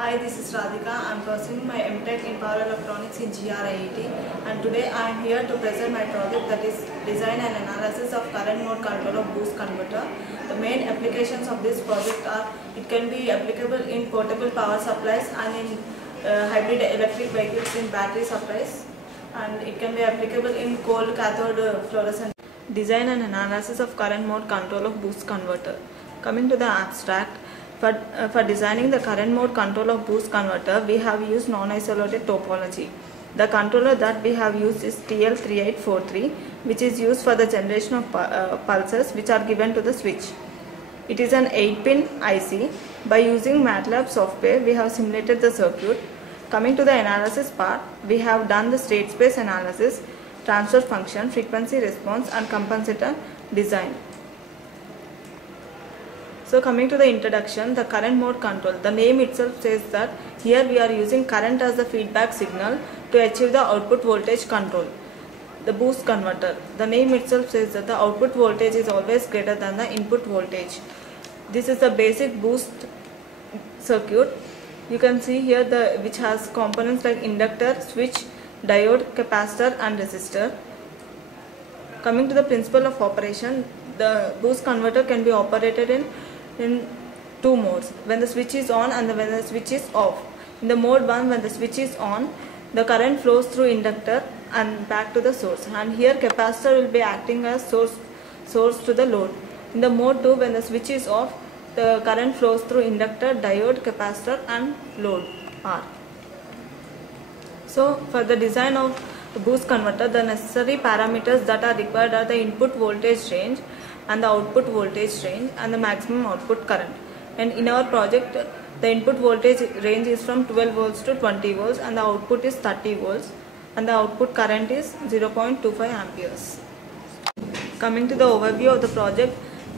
Hi, this is Radhika. I am pursuing my MTech in Power Electronics in GRIET, and today I am here to present my project, that is design and analysis of current mode control of boost converter. The main applications of this project are it can be applicable in portable power supplies and in hybrid electric vehicles in battery supplies, and it can be applicable in cold cathode fluorescent. Design and analysis of current mode control of boost converter. Coming to the abstract, for designing the current mode control of boost converter, we have used non-isolated topology. The controller that we have used is TL3843, which is used for the generation of pulses which are given to the switch. It is an 8-pin IC. By using MATLAB software, we have simulated the circuit. Coming to the analysis part, we have done the state space analysis, transfer function, frequency response and compensator design. So coming to the introduction, the current mode control. The name itself says that here we are using current as the feedback signal to achieve the output voltage control. The boost converter. The name itself says that the output voltage is always greater than the input voltage. This is the basic boost circuit. You can see here which has components like inductor, switch, diode, capacitor and resistor. Coming to the principle of operation, the boost converter can be operated in two modes, when the switch is on and when the switch is off. In the mode 1, when the switch is on, the current flows through inductor and back to the source, and here capacitor will be acting as source to the load. In the mode 2, when the switch is off, the current flows through inductor, diode, capacitor and load R. So for the design of the boost converter, the necessary parameters that are required are the input voltage range and the output voltage range and the maximum output current. And in our project, the input voltage range is from 12 volts to 20 volts and the output is 30 volts and the output current is 0.25 amperes. Coming to the overview of the project,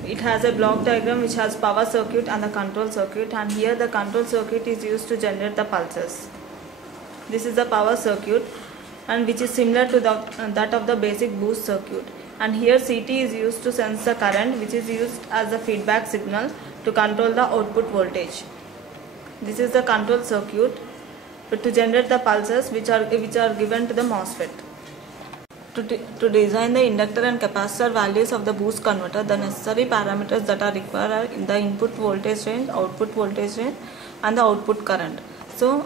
it has a block diagram which has power circuit and the control circuit, and here the control circuit is used to generate the pulses. This is the power circuit, and which is similar to that of the basic boost circuit, and here CT is used to sense the current, which is used as a feedback signal to control the output voltage. This is the control circuit to generate the pulses which are given to the MOSFET. To design the inductor and capacitor values of the boost converter, the necessary parameters that are required are in the input voltage range, output voltage range and the output current. So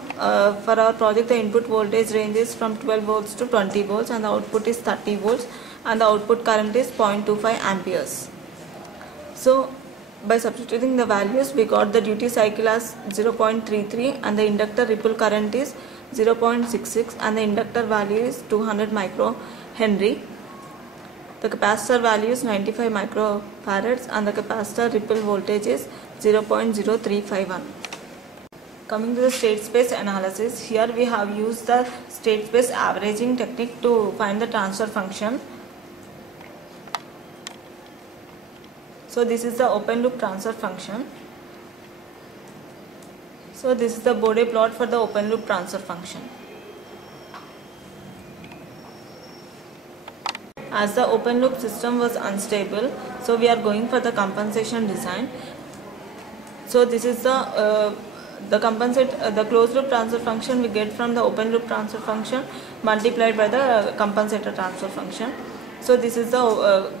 for our project, the input voltage range is from 12 volts to 20 volts and the output is 30 volts and the output current is 0.25 amperes. So by substituting the values, we got the duty cycle as 0.33 and the inductor ripple current is 0.66 and the inductor value is 200 microhenry. The capacitor value is 95 microfarads and the capacitor ripple voltage is 0.0351. Coming to the state space analysis, here we have used the state space averaging technique to find the transfer function. So this is the open loop transfer function. So this is the Bode plot for the open loop transfer function. As the open loop system was unstable, so we are going for the compensation design. So this is the closed loop transfer function we get from the open loop transfer function multiplied by the compensator transfer function. So this is the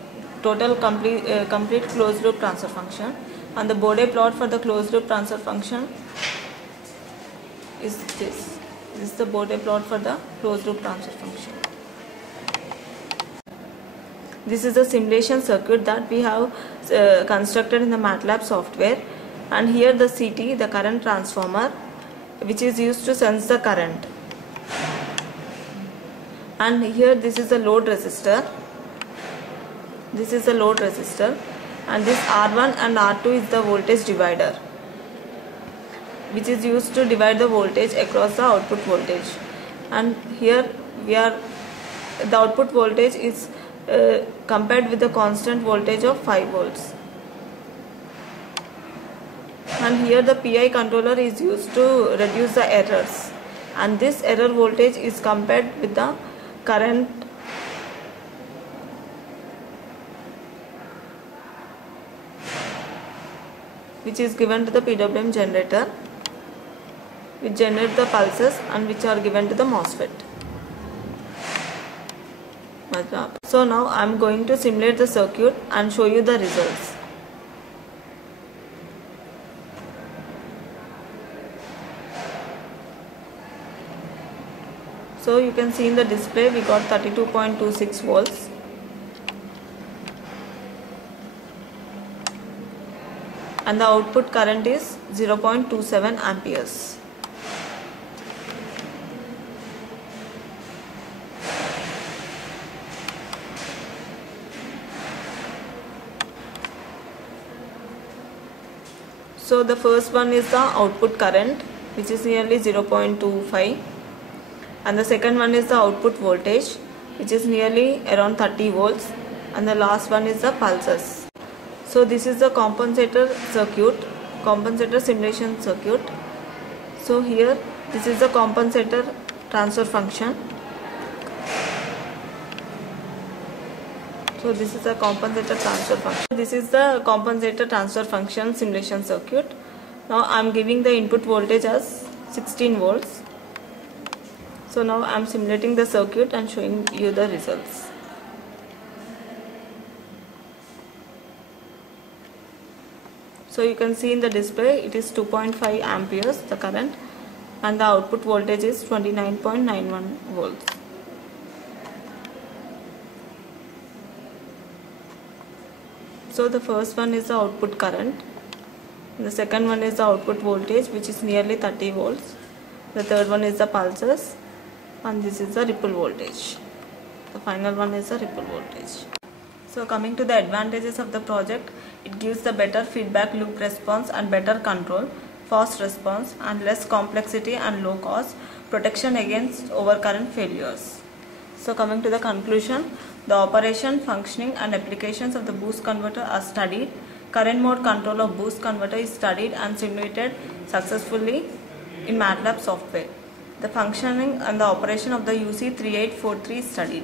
total complete closed loop transfer function, and the Bode plot for the closed loop transfer function is this. This is the Bode plot for the closed loop transfer function. This is the simulation circuit that we have constructed in the MATLAB software, and here the CT, the current transformer, which is used to sense the current, and here this is the load resistor. This is the load resistor, and this R1 and R2 is the voltage divider, which is used to divide the voltage across the output voltage. And here the output voltage is compared with the constant voltage of 5 volts. And here the PI controller is used to reduce the errors, and this error voltage is compared with the current which is given to the PWM generator. which generate the pulses and which are given to the MOSFET. So now I am going to simulate the circuit and show you the results. So you can see in the display we got 32.26 volts. And the output current is 0.27 amperes. So the first one is the output current, which is nearly 0.25, and the second one is the output voltage, which is nearly around 30 volts, and the last one is the pulses. So this is the compensator circuit, compensator simulation circuit. So here this is the compensator transfer function. So this is the compensator transfer function. This is the compensator transfer function simulation circuit. Now I am giving the input voltage as 16 volts. So now I am simulating the circuit and showing you the results. So you can see in the display it is 2.5 amperes the current, and the output voltage is 29.91 volts. So the first one is the output current, the second one is the output voltage, which is nearly 30 volts, the third one is the pulses, and this is the ripple voltage. The final one is the ripple voltage. So coming to the advantages of the project, it gives the better feedback loop response and better control, fast response and less complexity and low cost, protection against overcurrent failures. So coming to the conclusion, the operation, functioning and applications of the boost converter are studied. Current mode control of boost converter is studied and simulated successfully in MATLAB software. The functioning and the operation of the UC3843 is studied.